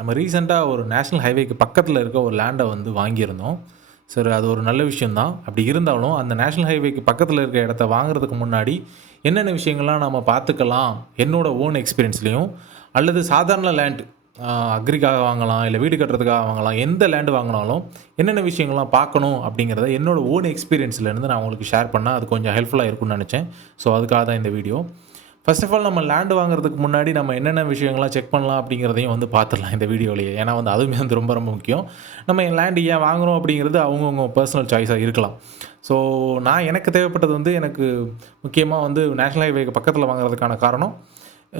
நம்ம ரீசெண்டாக ஒரு நேஷ்னல் ஹைவேக்கு பக்கத்தில் இருக்க ஒரு லேண்டை வந்து வாங்கியிருந்தோம். சரி, அது ஒரு நல்ல விஷயம் தான். அப்படி இருந்தாலும் அந்த நேஷ்னல் ஹைவேக்கு பக்கத்தில் இருக்க இடத்த வாங்குறதுக்கு முன்னாடி என்னென்ன விஷயங்கள்லாம் நம்ம பார்த்துக்கலாம், என்னோட ஓன் எக்ஸ்பீரியன்ஸ்லயும், அல்லது சாதாரண லேண்ட் அக்ரிக்காக வாங்கலாம், இல்ல வீடு கட்டுறதுக்காக வாங்கலாம். எந்த லேண்ட் வாங்குனாலும் என்னென்ன விஷயங்கள்லாம் பார்க்கணும் அப்படிங்கிறத என்னோட ஓன் எக்ஸ்பீரியன்ஸ்லேருந்து நான் உங்களுக்கு ஷேர் பண்ணா அது கொஞ்சம் ஹெல்ப்ஃபுல்லாக இருக்கும்னு நெனச்சேன். ஸோ அதுக்காக தான் இந்த வீடியோ. ஃபர்ஸ்ட் ஆஃப் ஆல் நம்ம லேண்ட் வாங்குறதுக்கு முன்னாடி நம்ம என்னென்ன விஷயங்கள்லாம் செக் பண்ணலாம் அப்படிங்கிறதையும் வந்து பார்த்துடலாம் இந்த வீடியோலயே. ஏன்னா வந்து அதுவுமே வந்து ரொம்ப ரொம்ப முக்கியம். நம்ம லேண்ட் ஏன் வாங்குறோம் அப்படிங்கிறது அவங்கவங்க பர்சனல் சாய்ஸாக இருக்கலாம். ஸோ நான் எனக்கு தேவைப்பட்டது வந்து எனக்கு முக்கியமாக வந்து நேஷனல் ஹைவேக்கு பக்கத்தில் வாங்குறதுக்கான காரணம்,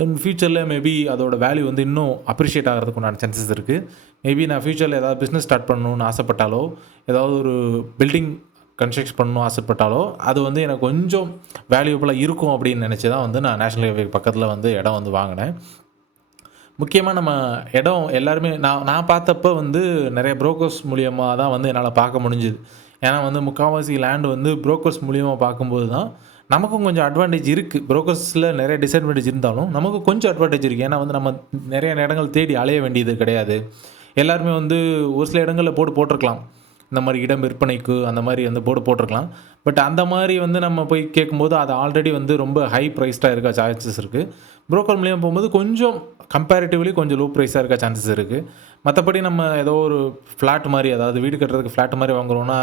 இன் ஃபியூச்சரில் மேபி அதோட வேல்யூ வந்து இன்னும் அப்ரிஷியேட் ஆகிறதுக்கு உண்டான சான்சஸ் இருக்குது. மேபி நான் ஃபியூச்சரில் ஏதாவது பிஸ்னஸ் ஸ்டார்ட் பண்ணணும்னு ஆசைப்பட்டாலோ, ஏதாவது ஒரு பில்டிங் கன்ஸ்ட்ரக்ஷன் பண்ணணும்னு ஆசைப்பட்டாலோ, அது வந்து எனக்கு கொஞ்சம் வேல்யூபிளாக இருக்கும் அப்படின்னு நினச்சி தான் வந்து நான் நேஷனல் ஹைவே பக்கத்தில் வந்து இடம் வந்து வாங்கினேன். முக்கியமாக நம்ம இடம் எல்லாருமே நான் பார்த்தப்ப வந்து நிறைய புரோக்கர்ஸ் மூலியமா தான் வந்து என்னால் பார்க்க முடிஞ்சுது. ஏன்னா வந்து முக்கால்வாசி லேண்ட் வந்து புரோக்கர்ஸ் மூலியமா பார்க்கும்போது தான் நமக்கும் கொஞ்சம் அட்வான்டேஜ் இருக்குது. புரோக்கர்ஸில் நிறைய டிஸ்அட்வான்டேஜ் இருந்தாலும் நமக்கு கொஞ்சம் அட்வான்டேஜ் இருக்குது. ஏன்னா வந்து நம்ம நிறைய இடங்கள் தேடி அலைய வேண்டியது கிடையாது. எல்லாருமே வந்து ஒரு சில இடங்களில் போட்டிருக்கலாம். இந்த மாதிரி இடம் விற்பனைக்கு அந்த மாதிரி வந்து போர்டு போட்டிருக்கலாம். பட் அந்த மாதிரி வந்து நம்ம போய் கேட்கும்போது அது ஆல்ரெடி வந்து ரொம்ப ஹை ப்ரைஸ்டாக இருக்க சான்சஸ் இருக்குது. புரோக்கர் மூலியமாக போகும்போது கொஞ்சம் கம்பேரிட்டிவ்லி கொஞ்சம் லோ ப்ரைஸாக இருக்க சான்சஸ் இருக்குது. மற்றபடி நம்ம ஏதோ ஒரு ஃப்ளாட் மாதிரி, அதாவது வீடு கட்டுறதுக்கு ஃப்ளாட் மாதிரி வாங்குறோம்னா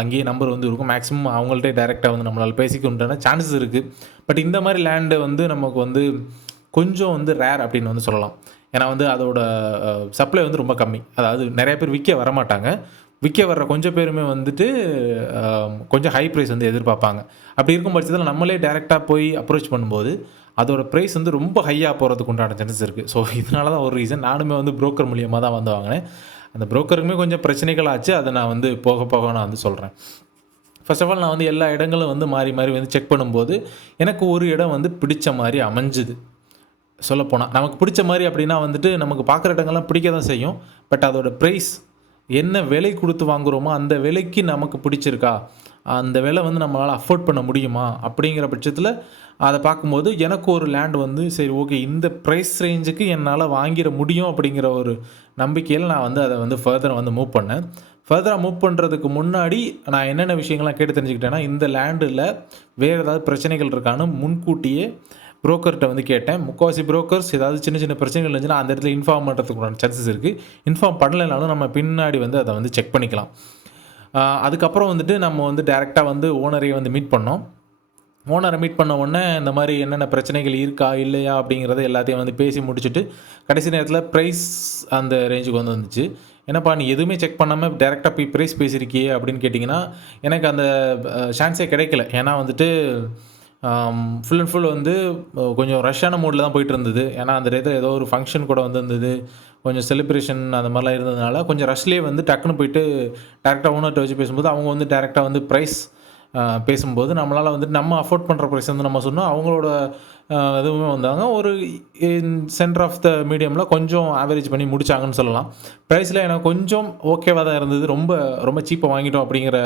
அங்கேயே நம்பர் வந்து இருக்கும். மேக்ஸிமம் அவங்கள்ட்டே டைரெக்டாக வந்து நம்மளால் பேசிக்க உண்டான சான்சஸ் இருக்குது. பட் இந்த மாதிரி லேண்டு வந்து நமக்கு வந்து கொஞ்சம் வந்து ரேர் அப்படின்னு வந்து சொல்லலாம். ஏன்னா வந்து அதோட சப்ளை வந்து ரொம்ப கம்மி. அதாவது நிறைய பேர் விற்க வரமாட்டாங்க. விற்க வர்ற கொஞ்சம் பேருமே வந்துட்டு கொஞ்சம் ஹை ப்ரைஸ் வந்து எதிர்பார்ப்பாங்க. அப்படி இருக்கும் பட்சத்தில் நம்மளே டைரெக்டாக போய் அப்ரோச் பண்ணும்போது அதோட ப்ரைஸ் வந்து ரொம்ப ஹையாக போகிறதுக்கு உண்டான சான்சஸ் இருக்குது. ஸோ இதனால தான் ஒரு ரீசன் நானுமே வந்து புரோக்கர் மூலியமாக தான் வந்து வாங்கினேன். அந்த புரோக்கருக்குமே கொஞ்சம் பிரச்சனைகள் ஆச்சு. அதை நான் வந்து போக போக நான் வந்து சொல்கிறேன். ஃபர்ஸ்ட் ஆஃப் ஆல் நான் வந்து எல்லா இடங்களும் வந்து மாறி மாறி வந்து செக் பண்ணும்போது எனக்கு ஒரு இடம் வந்து பிடிச்ச மாதிரி அமைஞ்சுது. சொல்லப்போனால் நமக்கு பிடிச்ச மாதிரி அப்படின்னா வந்துட்டு நமக்கு பார்க்குற இடங்கள்லாம் பிடிக்க தான் செய்யும். பட் அதோட ப்ரைஸ் என்ன விலை கொடுத்து வாங்குகிறோமோ அந்த விலைக்கு நமக்கு பிடிச்சிருக்கா, அந்த விலை வந்து நம்மளால் அஃபோர்ட் பண்ண முடியுமா அப்படிங்கிற பட்சத்தில் அதை பார்க்கும்போது எனக்கு ஒரு லேண்ட் வந்து சரி ஓகே, இந்த ப்ரைஸ் ரேஞ்சுக்கு என்னால் வாங்கிட முடியும் அப்படிங்கிற ஒரு நம்பிக்கையில் நான் வந்து அதை வந்து ஃபர்தராக வந்து மூவ் பண்ணேன். ஃபர்தராக மூவ் பண்ணுறதுக்கு முன்னாடி நான் என்னென்ன விஷயங்கள்லாம் கேட்டு தெரிஞ்சுக்கிட்டேன்னா, இந்த லேண்டில் வேறு ஏதாவது பிரச்சனைகள் இருக்கான்னு முன்கூட்டியே புரோக்கர்கிட்ட வந்து கேட்டேன். முக்கால்வாசி புரோக்கர்ஸ் ஏதாவது சின்ன சின்ன பிரச்சனைகள் இருந்துச்சுன்னா அந்த இடத்துல இன்ஃபார்ம் பண்ணுறதுக்கு சான்சஸ் இருக்குது. இன்ஃபார்ம் பண்ணலைனாலும் நம்ம பின்னாடி வந்து அதை வந்து செக் பண்ணிக்கலாம். அதுக்கப்புறம் வந்துட்டு நம்ம வந்து டைரெக்டாக வந்து ஓனரையை வந்து மீட் பண்ணோம். ஓனரை மீட் பண்ண உடனே இந்த மாதிரி என்னென்ன பிரச்சனைகள் இருக்கா இல்லையா அப்படிங்கிறத எல்லாத்தையும் வந்து பேசி முடிச்சுட்டு கடைசி நேரத்தில் ப்ரைஸ் அந்த ரேஞ்சுக்கு வந்து வந்துச்சு. என்னப்பா நீ எதுவுமே செக் பண்ணாமல் டேரெக்டாக போய் ப்ரைஸ் பேசியிருக்கியே அப்படின்னு கேட்டிங்கன்னா, எனக்கு அந்த சான்ஸே கிடைக்கல. ஏன்னா வந்துட்டு ஃபுல் அண்ட் ஃபுல் வந்து கொஞ்சம் ரஷ்ஷான மூடில் தான் போயிட்டு இருந்தது. ஏன்னா அந்த இடத்துல ஏதோ ஒரு ஃபங்க்ஷன் கூட வந்து இருந்தது. கொஞ்சம் செலிப்ரேஷன் அந்த மாதிரிலாம் இருந்ததுனால கொஞ்சம் ரஷ்லேயே வந்து டக்குன்னு போயிட்டு டேரெக்டாக ஓனர்கிட்ட வச்சு பேசும்போது அவங்க வந்து டேரெக்டாக வந்து ப்ரைஸ் பேசும்போது நம்மளால் வந்துட்டு நம்ம அஃபோர்ட் பண்ணுற ப்ரைஸ் வந்து நம்ம சொன்னோம். அவங்களோட இதுவுமே வந்தாங்க. ஒரு சென்டர் ஆஃப் த மீடியமில் கொஞ்சம் ஆவரேஜ் பண்ணி முடித்தாங்கன்னு சொல்லலாம். ப்ரைஸில் எனக்கு கொஞ்சம் ஓகேவாக தான் இருந்தது. ரொம்ப ரொம்ப சீப்பாக வாங்கிட்டோம் அப்படிங்கிற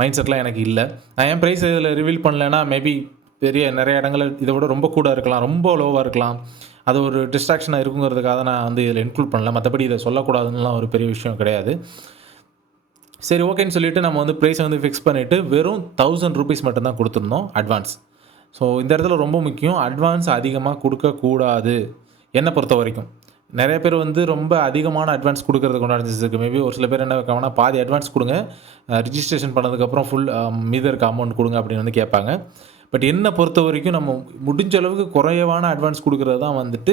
மைண்ட் செட்லாம் எனக்கு இல்லை. நான் ஏன் ப்ரைஸ் இதில் ரிவீல் பண்ணலைன்னா மேபி நிறைய இடங்களில் இதை விட ரொம்ப கூட இருக்கலாம், ரொம்ப லோவாக இருக்கலாம். அது ஒரு டிஸ்ட்ராக்ஷனாக இருக்குங்கிறதுக்காக நான் வந்து இதில் இன்க்ளூட் பண்ணல. மற்றபடி இதை சொல்லக்கூடாதுன்னுலாம் ஒரு பெரிய விஷயம் கிடையாது. சரி ஓகேன்னு சொல்லிவிட்டு நம்ம வந்து ப்ரைஸை வந்து ஃபிக்ஸ் பண்ணிவிட்டு வெறும் ₹1000 மட்டும்தான் கொடுத்துருந்தோம் அட்வான்ஸ். ஸோ இந்த இடத்துல ரொம்ப முக்கியம், அட்வான்ஸ் அதிகமாக கொடுக்கக்கூடாது என்னை பொறுத்த வரைக்கும். நிறைய பேர் வந்து ரொம்ப அதிகமான அட்வான்ஸ் கொடுக்கறதுக்கு உண்டான சான்சஸ் இருக்குது. மேபி ஒரு சில பேர் என்ன கேட்பாங்கன்னா, பாதி அட்வான்ஸ் கொடுங்க, ரிஜிஸ்ட்ரேஷன் பண்ணதுக்கப்புறம் ஃபுல் மீதம் இருக்க அமௌண்ட் கொடுங்க அப்படின்னு வந்து கேட்பாங்க. பட் என்னை பொறுத்த வரைக்கும் நம்ம முடிஞ்ச அளவுக்கு குறைவான அட்வான்ஸ் கொடுக்குறது தான் வந்துட்டு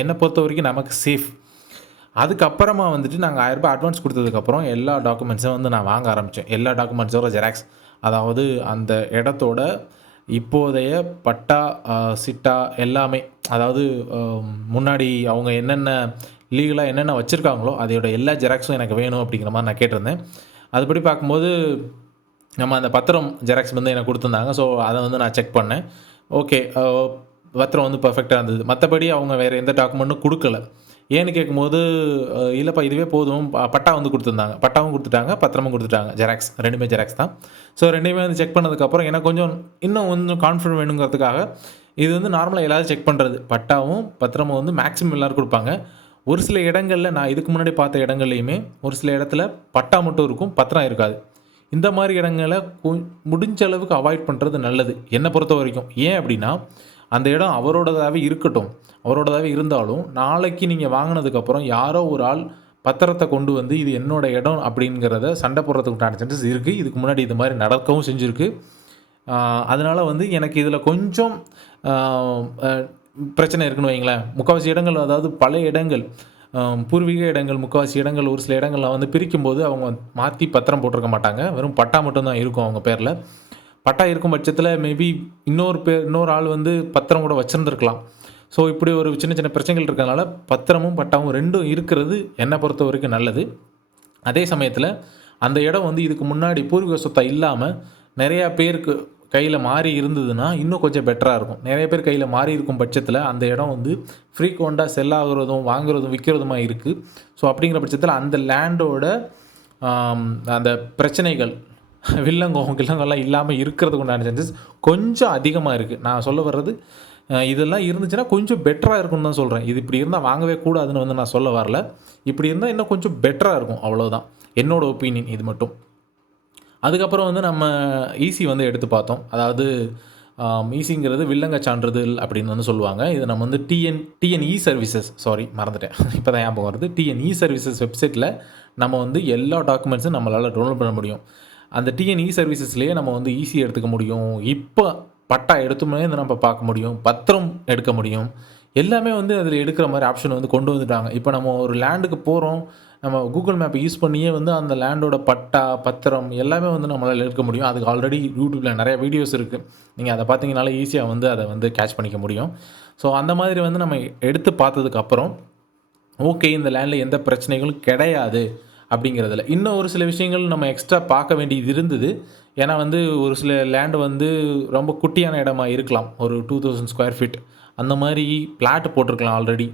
என்னை பொறுத்த வரைக்கும் நமக்கு சேஃப். அதுக்கப்புறமா வந்துட்டு நாங்கள் ₹1000 அட்வான்ஸ் கொடுத்ததுக்கப்புறம் எல்லா டாக்குமெண்ட்ஸும் வந்து நான் வாங்க ஆரம்பித்தேன். எல்லா டாக்குமெண்ட்ஸோட ஜெராக்ஸ், அதாவது அந்த இடத்தோட இப்போதைய பட்டா, சிட்டா எல்லாமே, அதாவது முன்னாடி அவங்க என்னென்ன லீகலாக என்னென்ன வச்சுருக்காங்களோ அதோட எல்லா ஜெராக்ஸும் எனக்கு வேணும் அப்படிங்கிற மாதிரி நான் கேட்டிருந்தேன். அதுபடி பார்க்கும்போது நம்ம அந்த பத்திரம் ஜெராக்ஸ் வந்து எனக்கு கொடுத்துருந்தாங்க. ஸோ அதை வந்து நான் செக் பண்ணேன். ஓகே, பத்திரம் வந்து பர்ஃபெக்டாக இருந்தது. மற்றபடி அவங்க வேறு எந்த டாக்குமெண்ட்டும் கொடுக்கல. ஏன்னு கேட்கும்போது, இல்லைப்பா இதுவே போதும், பட்டா வந்து கொடுத்துருந்தாங்க. பட்டாவும் கொடுத்துட்டாங்க, பத்திரமும் கொடுத்துட்டாங்க. ஜெராக்ஸ் 2மே ஜெராக்ஸ் தான். ஸோ 2மே வந்து செக் பண்ணதுக்கப்புறம் எனக்கு இன்னும் கொஞ்சம் கான்ஃபிடன்ட் வேணுங்கிறதுக்காக, இது வந்து நார்மலாக எல்லாரும் செக் பண்ணுறது. பட்டாவும் பத்திரமும் வந்து மேக்ஸிமம் எல்லோரும் கொடுப்பாங்க. ஒரு சில இடங்கள்ல நான் இதுக்கு முன்னாடி பார்த்த இடங்கள்லையுமே ஒரு சில இடத்துல பட்டா மட்டும் இருக்கும், பத்திரம் இருக்காது. இந்த மாதிரி இடங்கள முடிஞ்ச அளவுக்கு அவாய்ட் பண்ணுறது நல்லது என்னை பொறுத்த வரைக்கும். ஏன் அப்படின்னா, அந்த இடம் அவரோடதாவே இருக்கட்டும். அவரோடதாவே இருந்தாலும், நாளைக்கு நீங்கள் வாங்கினதுக்கப்புறம் யாரோ ஒரு ஆள் பத்திரத்தை கொண்டு வந்து இது என்னோட இடம் அப்படிங்கிறத சண்டை போடுறதுக்கு சான்சஸ் இருக்குது. இதுக்கு முன்னாடி இது மாதிரி நடக்கவும் செஞ்சுருக்கு. அதனால வந்து எனக்கு இதில் கொஞ்சம் பிரச்சனை இருக்குன்னு வைங்களேன். முக்கால்வாசி இடங்கள், அதாவது பழைய இடங்கள், பூர்வீக இடங்கள், முக்கால்வாசி இடங்கள், ஒரு சில இடங்கள்ல வந்து பிரிக்கும்போது அவங்க மாற்றி பத்திரம் போட்டிருக்க மாட்டாங்க. வெறும் பட்டா மட்டும்தான் இருக்கும் அவங்க பேரில். பட்டா இருக்கும் பட்சத்தில் மேபி இன்னொரு ஆள் வந்து பத்திரம் கூட வச்சுருந்துருக்கலாம். ஸோ இப்படி ஒரு சின்ன சின்ன பிரச்சனைகள் இருக்கிறதுனால பத்திரமும் பட்டாவும் ரெண்டும் இருக்கிறது என்னை பொறுத்த வரைக்கும் நல்லது. அதே சமயத்தில் அந்த இடம் வந்து இதுக்கு முன்னாடி பூர்வீக சொத்தா இல்லாமல் நிறையா பேருக்கு கையில் மாறி இருந்ததுன்னா இன்னும் கொஞ்சம் பெட்டராக இருக்கும். நிறைய பேர் கையில் மாறி இருக்கும் பட்சத்தில் அந்த இடம் வந்து ஃப்ரீக்வெண்ட்டாக செல் ஆகுறதும் வாங்குறதும் விற்கிறதுமா இருக்குது. ஸோ அப்படிங்கிற பட்சத்தில் அந்த லேண்டோட அந்த பிரச்சனைகள் வில்லங்கம்லாம் இல்லாமல் இருக்கிறதுக்கு உண்டான சான்சஸ் கொஞ்சம் அதிகமாக இருக்குது. நான் சொல்ல வர்றது இதெல்லாம் இருந்துச்சுன்னா கொஞ்சம் பெட்டராக இருக்கும்னு தான் சொல்கிறேன். இது இப்படி இருந்தால் வாங்கவே கூடாதுன்னு வந்து நான் சொல்ல வரல. இப்படி இருந்தால் இன்னும் கொஞ்சம் பெட்டராக இருக்கும், அவ்வளோதான் என்னோட ஒப்பீனியன் இது மட்டும். அதுக்கப்புறம் வந்து நம்ம ஈசி வந்து எடுத்து பார்த்தோம். அதாவது ஈசிங்கிறது வில்லங்க சான்றிதழ் அப்படின்னு வந்து சொல்லுவாங்க. இதை நம்ம வந்து டிஎன்இ சர்வீசஸ், சாரி மறந்துட்டேன், இப்போ தான் ஞாபகம் வருது. டிஎன்இ சர்வீசஸ் வெப்சைட்டில் நம்ம வந்து எல்லா டாக்குமெண்ட்ஸும் நம்மளால் டவுன்லோட் பண்ண முடியும். அந்த டிஎன்இ சர்வீசஸ்லேயே நம்ம வந்து ஈஸி எடுத்துக்க முடியும். இப்போ பட்டா எடுத்துமே வந்து நம்ம பார்க்க முடியும், பத்திரம் எடுக்க முடியும். எல்லாமே வந்து அதில் எடுக்கிற மாதிரி ஆப்ஷன் வந்து கொண்டு வந்துட்டாங்க. இப்போ நம்ம ஒரு லேண்டுக்கு போகிறோம், நம்ம கூகுள் மேப்பை யூஸ் பண்ணியே வந்து அந்த லேண்டோட பட்டா, பத்திரம் எல்லாமே வந்து நம்மளால் எடுக்க முடியும். அதுக்கு ஆல்ரெடி யூடியூப்பில் நிறைய வீடியோஸ் இருக்குது. நீங்கள் அதை பார்த்தீங்கனாலே ஈஸியாக வந்து அதை வந்து கேட்ச் பண்ணிக்க முடியும். ஸோ அந்த மாதிரி வந்து நம்ம எடுத்து பார்த்ததுக்கப்புறம் ஓகே, இந்த லேண்டில் எந்த பிரச்சனைகளும் கிடையாது அப்படிங்கிறதுல. இன்னும் ஒரு சில விஷயங்கள் நம்ம எக்ஸ்ட்ரா பார்க்க வேண்டியது இருந்தது. ஏன்னா வந்து ஒரு சில லேண்டு வந்து ரொம்ப குட்டியான இடமா இருக்கலாம். ஒரு 2000 ஸ்கொயர் ஃபீட் அந்த மாதிரி ஃப்ளாட் போட்டிருக்கலாம் ஆல்ரெடி.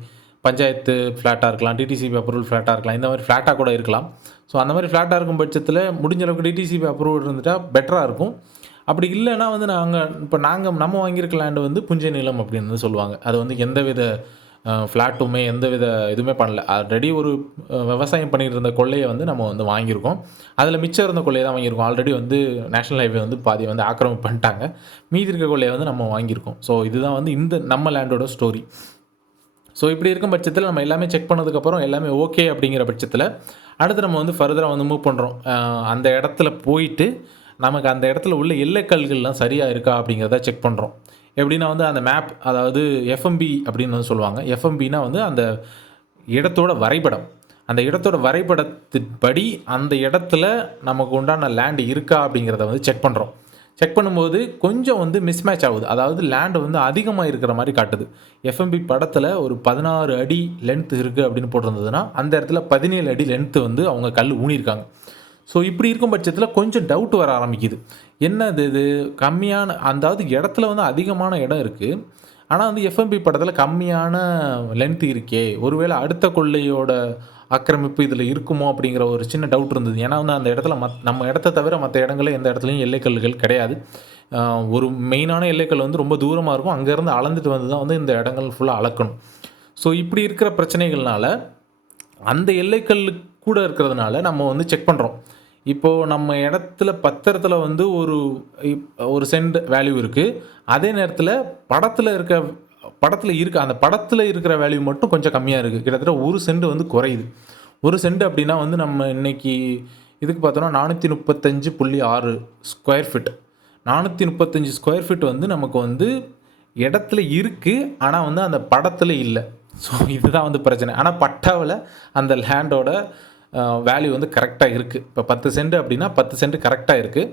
பஞ்சாயத்து ஃப்ளாட்டாக இருக்கலாம், டிடிசிபி அப்ரூவல் ஃப்ளாட்டாக இருக்கலாம், இந்த மாதிரி ஃப்ளாட்டாக கூட இருக்கலாம். ஸோ அந்த மாதிரி ஃப்ளாட்டாக இருக்கும் பட்சத்தில் முடிஞ்ச அளவுக்கு டிடிசிபி அப்ரூவல் இருந்துட்டால் பெட்டராக இருக்கும். அப்படி இல்லைன்னா வந்து நம்ம வாங்கியிருக்க லேண்டு வந்து புஞ்சை நிலம் அப்படின்னு வந்து சொல்லுவாங்க. அது வந்து எந்தவித ஃப்ளாட்டுமே எந்தவித இதுவுமே பண்ணல. ஆல்ரெடி ஒரு விவசாயம் பண்ணிகிட்டு இருந்த கொள்ளையை வந்து நம்ம வந்து வாங்கியிருக்கோம். அதில் மிச்சம் இருந்த கொள்ளையை தான் வாங்கியிருக்கோம். ஆல்ரெடி வந்து நேஷனல் ஹைவே வந்து பாதி வந்து ஆக்கிரமிப்பு பண்ணிட்டாங்க. மீதி இருக்க கொள்ளையை வந்து நம்ம வாங்கியிருக்கோம். ஸோ இதுதான் வந்து இந்த நம்ம லேண்டோட ஸ்டோரி. ஸோ இப்படி இருக்கும் பட்சத்தில் நம்ம எல்லாமே செக் பண்ணதுக்கப்புறம் எல்லாமே ஓகே அப்படிங்கிற பட்சத்தில் அடுத்து நம்ம வந்து ஃபர்தராக வந்து மூவ் பண்ணுறோம். அந்த இடத்துல போயிட்டு நமக்கு அந்த இடத்துல உள்ள எல்லைக்கல்கள்லாம் சரியாக இருக்கா அப்படிங்கிறத செக் பண்ணுறோம். எப்படின்னா வந்து அந்த மேப், அதாவது எஃப்எம்பி அப்படின்னு வந்து சொல்லுவாங்க. எஃப்எம்பினா வந்து அந்த இடத்தோட வரைபடம். அந்த இடத்தோட வரைபடத்தின்படி அந்த இடத்துல நமக்கு உண்டான லேண்டு இருக்கா அப்படிங்கிறத வந்து செக் பண்ணுறோம். செக் பண்ணும்போது கொஞ்சம் வந்து மிஸ்மேட்ச் ஆகுது. அதாவது லேண்டு வந்து அதிகமாக இருக்கிற மாதிரி காட்டுது. எஃப்எம்பி படத்தில் ஒரு 16 அடி லென்த் இருக்குது அப்படின்னு போட்டிருந்ததுன்னா அந்த இடத்துல 17 அடி லென்த்து வந்து அவங்க கல் ஊனியிருக்காங்க. ஸோ இப்படி இருக்கும் பட்சத்தில் கொஞ்சம் டவுட் வர ஆரம்பிக்குது. என்னது இது கம்மியான, அதாவது இடத்துல வந்து அதிகமான இடம் இருக்குது, ஆனால் வந்து எஃப்எம்பி படத்தில் கம்மியான லென்த் இருக்கே, ஒருவேளை அடுத்த கொள்ளையோட ஆக்கிரமிப்பு இதில் இருக்குமோ அப்படிங்கிற ஒரு சின்ன டவுட் இருந்தது. ஏன்னா வந்து அந்த இடத்துல நம்ம இடத்த தவிர மற்ற இடங்களில் எந்த இடத்துலையும் எல்லைக்கல்கள் கிடையாது. ஒரு மெயினான எல்லைக்கல் வந்து ரொம்ப தூரமாக இருக்கும். அங்கேருந்து அளந்துட்டு வந்து தான் வந்து இந்த இடங்கள் ஃபுல்லாக அளக்கணும். ஸோ இப்படி இருக்கிற பிரச்சனைகள்னால அந்த எல்லைக்கல் கூட இருக்கிறதுனால நம்ம வந்து செக் பண்ணுறோம். இப்போது நம்ம இடத்துல பத்திரத்தில் வந்து ஒரு சென்ட் வேல்யூ இருக்குது. அதே நேரத்தில் அந்த படத்தில் இருக்கிற வேல்யூ மட்டும் கொஞ்சம் கம்மியாக இருக்குது. கிட்டத்தட்ட 1 சென்ட் வந்து குறையுது. 1 சென்ட் அப்படின்னா வந்து நம்ம இன்றைக்கி இதுக்கு பார்த்தோன்னா 435.6 ஸ்கொயர் ஃபீட். 435 ஸ்கொயர் ஃபீட் வந்து நமக்கு வந்து இடத்துல இருக்குது, ஆனால் வந்து அந்த படத்தில் இல்லை. ஸோ இதுதான் வந்து பிரச்சனை. ஆனால் பட்டாவில் அந்த லேண்டோட வேல்யூ வந்து கரெக்டாக இருக்குது. இப்போ 10 சென்ட் அப்படின்னா 10 சென்ட் கரெக்டாக இருக்குது.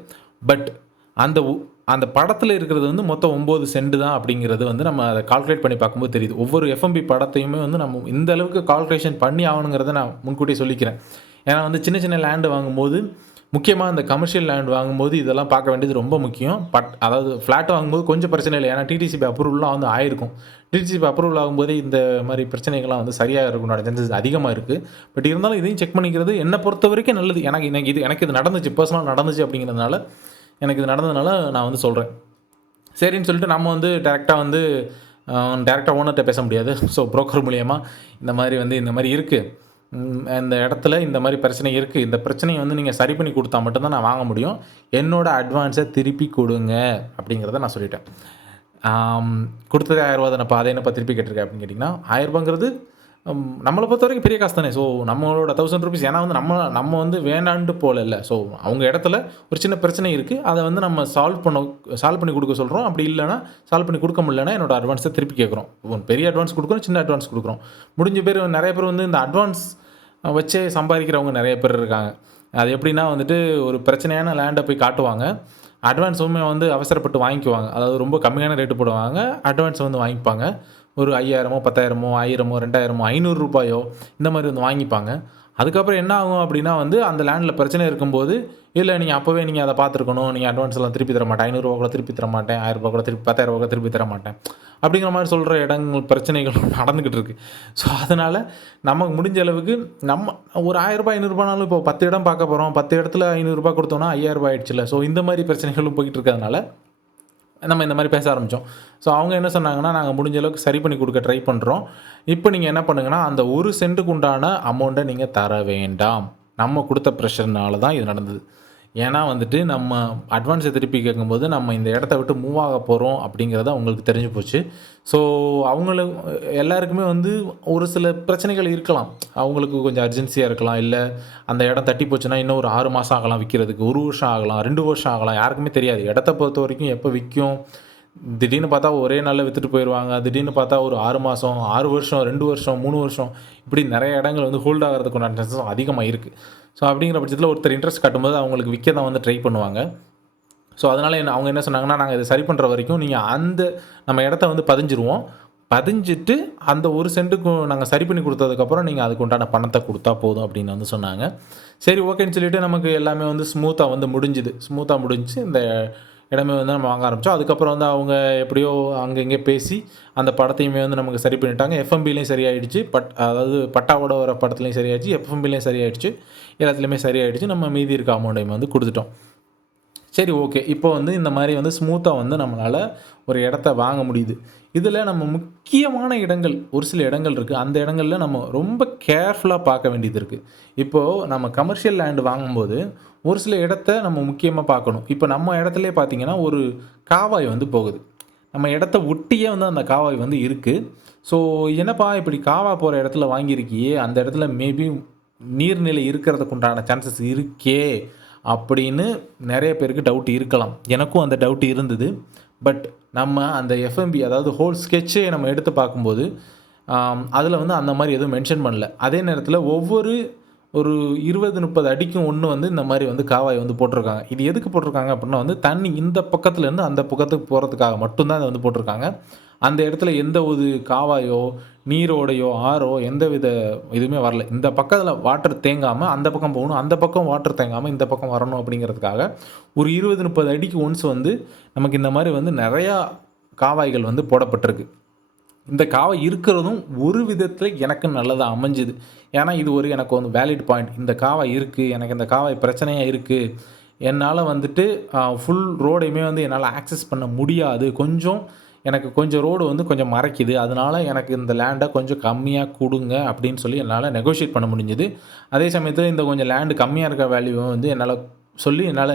பட் அந்த படத்தில் இருக்கிறது வந்து மொத்தம் 9 சென்ட் தான் அப்படிங்கிறது வந்து நம்ம அதை கால்குலேட் பண்ணி பார்க்கும்போது தெரியுது. ஒவ்வொரு எஃப்எம்பி படத்தையுமே வந்து நம்ம இந்த அளவுக்கு கால்குலேஷன் பண்ணி ஆகணுங்கிறத நான் முன்கூட்டியே சொல்லிக்கிறேன். ஏன்னா வந்து சின்ன சின்ன லேண்டு வாங்கும்போது, முக்கியமாக இந்த கமர்ஷியல் லேண்ட் வாங்கும்போது இதெல்லாம் பார்க்க வேண்டியது ரொம்ப முக்கியம். அதாவது ஃப்ளாட் வாங்கும்போது கொஞ்சம் பிரச்சனை இல்லை. ஏன்னா டிடிசிபி அப்ரூவல்லாம் வந்து ஆயிருக்கும். டிடிசிபி அப்ரூவல் ஆகும்போதே இந்த மாதிரி பிரச்சனைகள்லாம் வந்து சரியாக இருக்கணும் சான்சஸ் அதிகமாக இருக்குது. பட் இருந்தாலும் இதையும் செக் பண்ணிக்கிறது என்னை பொறுத்த வரைக்கும் நல்லது. எனக்கு இது நடந்துச்சு, பர்சனலாக நடந்துச்சு அப்படிங்கிறதுனால, எனக்கு இது நடந்ததுனால நான் வந்து சொல்கிறேன். சரின்னு சொல்லிட்டு நம்ம வந்து டேரெக்டாக வந்து டேரெக்டாக ஓனர்கிட்ட பேச முடியாது. ஸோ புரோக்கர் மூலியமா இந்த மாதிரி இருக்குது, இந்த இடத்துல இந்த மாதிரி பிரச்சனை இருக்குது, இந்த பிரச்சனையை வந்து நீங்கள் சரி பண்ணி கொடுத்தா மட்டும்தான் நான் வாங்க முடியும், என்னோடய அட்வான்ஸை திருப்பி கொடுங்க அப்படிங்கிறத நான் சொல்லிட்டேன். கொடுத்ததே 1000 தானேப்பா, அதை என்னப்பா திருப்பி கேட்டிருக்கேன் அப்படின்னு கேட்டிங்கன்னா, 1000ங்கிறது நம்மளை பொறுத்த வரைக்கும் பெரிய காசு தானே. ஸோ நம்மளோட ₹1000, ஏன்னா வந்து நம்ம வந்து வேண்டான்ட்டு போகல. ஸோ அவங்க இடத்துல ஒரு சின்ன பிரச்சனை இருக்குது, அதை வந்து நம்ம சால்வ் பண்ணி கொடுக்க சொல்கிறோம். அப்படி இல்லைனா சால்வ் பண்ணி கொடுக்க முடியலன்னா என்னோட அட்வான்ஸை திருப்பி கேட்குறோம். பெரிய அட்வான்ஸ் கொடுக்குறோம், சின்ன அட்வான்ஸ் கொடுக்குறோம். முடிஞ்ச பேர் நிறைய பேர் வந்து இந்த அட்வான்ஸ் வச்சே சம்பாதிக்கிறவங்க நிறைய பேர் இருக்காங்க. அது எப்படின்னா வந்துட்டு ஒரு பிரச்சனையான லேண்டை போய் காட்டுவாங்க, அட்வான்ஸுமே வந்து அவசரப்பட்டு வாங்கிக்குவாங்க. அதாவது ரொம்ப கம்மியான ரேட்டு போடுவாங்க, அட்வான்ஸை வந்து வாங்கிப்பாங்க. ஒரு 5000 10,000 1000 2000 ₹500 இந்த மாதிரி வந்து வாங்கிப்பாங்க. அதுக்கப்புறம் என்ன ஆகும் அப்படின்னா வந்து அந்த லேண்டில் பிரச்சனை இருக்கும்போது, இல்லை நீங்கள் அப்போவே நீங்கள் அதை பார்த்துருக்கணும், நீங்கள் அட்வான்ஸ் எல்லாம் திருப்பி தர மாட்டேன், ₹500 கூட திருப்பி தர மாட்டேன், ₹1000 கூட திருப்பி ₹10,000 கூட திருப்பி தர மாட்டேன் அப்படிங்கிற மாதிரி சொல்கிற இடங்கள் பிரச்சனைகள் நடந்துக்கிட்டு இருக்குது. ஸோ அதனால் நமக்கு முடிஞ்ச அளவுக்கு நம்ம ஒரு ₹1000 ₹500னாலும் இப்போ 10 இடம் பார்க்க போகிறோம், 10 இடத்துல ₹500 கொடுத்தோன்னா ₹5000 ஆயிடுச்சுல்ல. ஸோ இந்த மாதிரி பிரச்சனைகளும் போய்கிட்டு இருக்கிறதுனால நம்ம இந்த மாதிரி பேச ஆரம்பித்தோம். ஸோ அவங்க என்ன சொன்னாங்கன்னா, நாங்கள் முடிஞ்ச அளவுக்கு சரி பண்ணி கொடுக்க ட்ரை பண்ணுறோம், இப்போ நீங்கள் என்ன பண்ணுங்கன்னா அந்த 1 சென்ட்டுக்கு உண்டான அமௌண்ட்டை நீங்கள் தர வேண்டாம். நம்ம கொடுத்த ப்ரெஷர்னால தான் இது நடந்தது. ஏன்னா வந்துட்டு நம்ம அட்வான்ஸை திருப்பி கேட்கும்போது நம்ம இந்த இடத்த விட்டு மூவ் ஆக போகிறோம் அப்படிங்கிறது அவங்களுக்கு தெரிஞ்சு போச்சு. ஸோ எல்லாருக்குமே வந்து ஒரு சில பிரச்சனைகள் இருக்கலாம். அவங்களுக்கு கொஞ்சம் அர்ஜென்சியாக இருக்கலாம், இல்லை அந்த இடம் தட்டி போச்சுன்னா இன்னும் ஒரு 6 மாதம் ஆகலாம் விற்கிறதுக்கு, 1 வருஷம் ஆகலாம், 2 வருஷம் ஆகலாம், யாருக்குமே தெரியாது. இடத்த பொறுத்த வரைக்கும் எப்போ விற்கும், திடீர்னு பார்த்தா ஒரே நாளில் விற்றுட்டு போயிடுவாங்க, திடீர்னு பார்த்தா ஒரு 6 மாதம் 6 வருஷம் 2 வருஷம் 3 வருஷம் இப்படி நிறைய இடங்கள் வந்து ஹோல்ட் ஆகிறதுக்கு சான்சஸ் அதிகமாக இருக்குது. ஸோ அப்படிங்கிற பட்சத்தில் ஒருத்தர் இன்ட்ரெஸ்ட் காட்டும்போது அவங்களுக்கு விற்க தான் வந்து ட்ரை பண்ணுவாங்க. ஸோ அதனால் அவங்க என்ன சொன்னாங்கன்னா, நாங்கள் இதை சரி பண்ணுற வரைக்கும் நீங்கள் நம்ம இடத்த வந்து பதிஞ்சிட்டு அந்த 1 சென்ட்டுக்கு நாங்கள் சரி பண்ணி கொடுத்ததுக்கப்புறம் நீங்கள் அதுக்கு உண்டான பணத்தை கொடுத்தா போதும் அப்படின்னு வந்து சொன்னாங்க. சரி ஓகேன்னு சொல்லிவிட்டு நமக்கு எல்லாமே வந்து ஸ்மூத்தாக வந்து முடிஞ்சு இந்த இடமே வந்து நம்ம வாங்க ஆரம்பித்தோம். அதுக்கப்புறம் வந்து அவங்க எப்படியோ அங்கங்கே பேசி அந்த படத்தையுமே வந்து நமக்கு சரி பண்ணிட்டாங்க. எஃப்எம்பிலையும் சரியாயிடுச்சு, அதாவது பட்டாவோட வர படத்துலையும் சரியாயிடுச்சு, எஃப்எம்பிலையும் சரியாயிடுச்சு, எல்லாத்துலேயுமே சரியாயிடுச்சு. நம்ம மீதி இருக்க அமௌண்ட்டையும் வந்து கொடுத்துட்டோம். சரி ஓகே, இப்போ வந்து இந்த மாதிரி வந்து ஸ்மூத்தாக வந்து நம்மளால் ஒரு இடத்த வாங்க முடியுது. இதில் நம்ம முக்கியமான இடங்கள் ஒரு சில இடங்கள் இருக்குது, அந்த இடங்களில் நம்ம ரொம்ப கேர்ஃபுல்லாக பார்க்க வேண்டியது இருக்குது. இப்போது நம்ம கமர்ஷியல் லேண்டு வாங்கும்போது ஒரு சில இடத்த நம்ம முக்கியமாக பார்க்கணும். இப்போ நம்ம இடத்துலே பார்த்திங்கன்னா ஒரு காவாய் வந்து போகுது, நம்ம இடத்த ஒட்டியே வந்து அந்த காவாய் வந்து இருக்குது. ஸோ என்னப்பா இப்படி காவா போகிற இடத்துல வாங்கியிருக்கியே, அந்த இடத்துல மேபி நீர்நிலை இருக்கிறதுக்கு உண்டான சான்சஸ் இருக்கே அப்படின்னு நிறைய பேருக்கு டவுட் இருக்கலாம். எனக்கும் அந்த டவுட் இருந்தது. பட் நம்ம அந்த எஃப்எம்பி அதாவது ஹோல் ஸ்கெட்சை நம்ம எடுத்து பார்க்கும்போது அதில் வந்து அந்த மாதிரி எதுவும் மென்ஷன் பண்ணல. அதே நேரத்தில் ஒவ்வொரு ஒரு 20-30 அடிக்கும் ஒன்று வந்து இந்த மாதிரி வந்து காவாய் வந்து போட்டிருக்காங்க. இது எதுக்கு போட்டிருக்காங்க அப்படின்னா வந்து தண்ணி இந்த பக்கத்துலேருந்து அந்த பக்கத்துக்கு போகிறதுக்காக மட்டும்தான் அதை வந்து போட்டிருக்காங்க. அந்த இடத்துல எந்த ஒரு காவாயோ நீரோடையோ ஆறோ எந்த வித இதுவுமே வரல. இந்த பக்கத்தில் வாட்டர் தேங்காமல் அந்த பக்கம் போகணும், அந்த பக்கம் வாட்டர் தேங்காமல் இந்த பக்கம் வரணும் அப்படிங்கிறதுக்காக ஒரு 20-30 அடிக்கு ஒன்ஸ் வந்து நமக்கு இந்த மாதிரி வந்து நிறையா காவாய்கள் வந்து போடப்பட்டிருக்கு. இந்த காவாய் இருக்கிறதும் ஒரு விதத்தில் எனக்கு நல்லதாக அமைஞ்சுது. ஏன்னா இது எனக்கு வந்து வேலிட் பாயிண்ட். இந்த காவாய் இருக்குது, எனக்கு இந்த காவாய் பிரச்சனையாக இருக்குது, என்னால் வந்துட்டு ஃபுல் ரோடையுமே வந்து என்னால் ஆக்சஸ் பண்ண முடியாது, எனக்கு கொஞ்சம் ரோடு வந்து கொஞ்சம் மறைக்குது, அதனால் எனக்கு இந்த லேண்டை கொஞ்சம் கம்மியாக கொடுங்க அப்படின்னு சொல்லி என்னால் நெகோஷியேட் பண்ண முடிஞ்சுது. அதே சமயத்தில் இந்த கொஞ்சம் லேண்டு கம்மியாக இருக்க வேல்யூவை வந்து என்னால்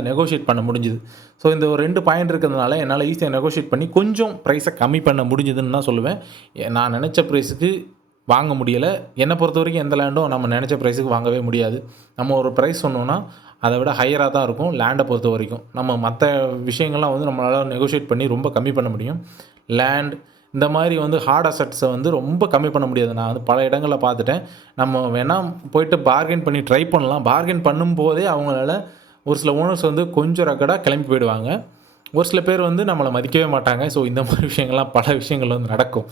நெகோஷியேட் பண்ண முடிஞ்சுது. ஸோ இந்த ஒரு 2 பாயிண்ட் இருக்கிறதுனால என்னால் ஈஸியாக நெகோஷியேட் பண்ணி கொஞ்சம் ப்ரைஸை கம்மி பண்ண முடிஞ்சுதுன்னு தான் சொல்லுவேன். நான் நினச்ச ப்ரைஸுக்கு வாங்க முடியலை. என்னை பொறுத்த வரைக்கும் எந்த லேண்டும் நம்ம நினச்ச ப்ரைஸுக்கு வாங்கவே முடியாது. நம்ம ஒரு ப்ரைஸ் சொன்னோன்னா அதை விட ஹையராக தான் இருக்கும் லேண்டை பொறுத்த வரைக்கும். நம்ம மற்ற விஷயங்கள்லாம் வந்து நம்மளால் நெகோஷியேட் பண்ணி ரொம்ப கம்மி பண்ண முடியும். லேண்ட் இந்த மாதிரி வந்து ஹார்ட் அசட்ஸை வந்து ரொம்ப கம்மி பண்ண முடியாது. நான் வந்து பல இடங்களில் பார்த்துட்டேன். நம்ம வேணால் போய்ட்டு பார்கெயின் பண்ணி ட்ரை பண்ணலாம். பார்கெயின் பண்ணும்போதே அவங்களால ஒரு சில ஓனர்ஸ் வந்து கொஞ்சம் ரக்கடாக கிளம்பி போயிடுவாங்க. ஒரு சில பேர் வந்து நம்மளை மதிக்கவே மாட்டாங்க. ஸோ இந்த மாதிரி விஷயங்கள்லாம் பல விஷயங்கள் வந்து நடக்கும்.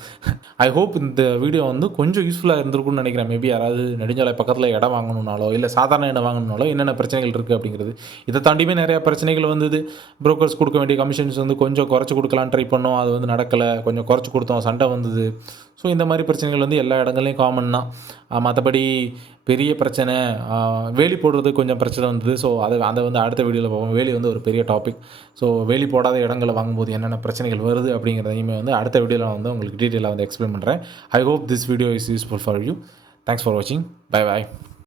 ஐ ஹோப் இந்த வீடியோ வந்து கொஞ்சம் யூஸ்ஃபுல்லாக இருந்திருக்கும்னு நினைக்கிறேன். மேபி யாராவது நெடுஞ்சாலை பக்கத்தில் இடம் வாங்கணுன்னாலோ இல்லை சாதாரண இடம் வாங்கணுன்னாலோ என்னென்ன பிரச்சனைகள் இருக்குது அப்படிங்கிறது. இதை தாண்டியுமே நிறையா பிரச்சனைகள் வந்தது. புரோக்கர்ஸ் கொடுக்க வேண்டிய கமிஷன்ஸ் வந்து கொஞ்சம் குறைச்சி கொடுக்கலான்னு ட்ரை பண்ணோம், அது வந்து நடக்கலை. கொஞ்சம் குறைச்சி கொடுத்தோம், சண்டை வந்தது. ஸோ இந்த மாதிரி பிரச்சனைகள் வந்து எல்லா இடங்கள்லையும் காமன் தான். மற்றபடி பெரிய பிரச்சனை வேலி போடுறது கொஞ்சம் பிரச்சனை வந்தது. ஸோ அதை வந்து அடுத்த வீடியோவில் பார்ப்போம். வேலி வந்து ஒரு பெரிய டாபிக். ஸோ வேலி வேலி போடாத இடங்களை வாங்கும்போது என்னென்ன பிரச்சனைகள் வருது அப்படிங்கிறதையுமே வந்து அடுத்த வீடியோவில் வந்து உங்களுக்கு டீட்டெயிலாக வந்து எக்ஸ்பிளைன் பண்ணுறேன். I hope this video is useful for you. Thanks for வாட்சிங். பை பாய்.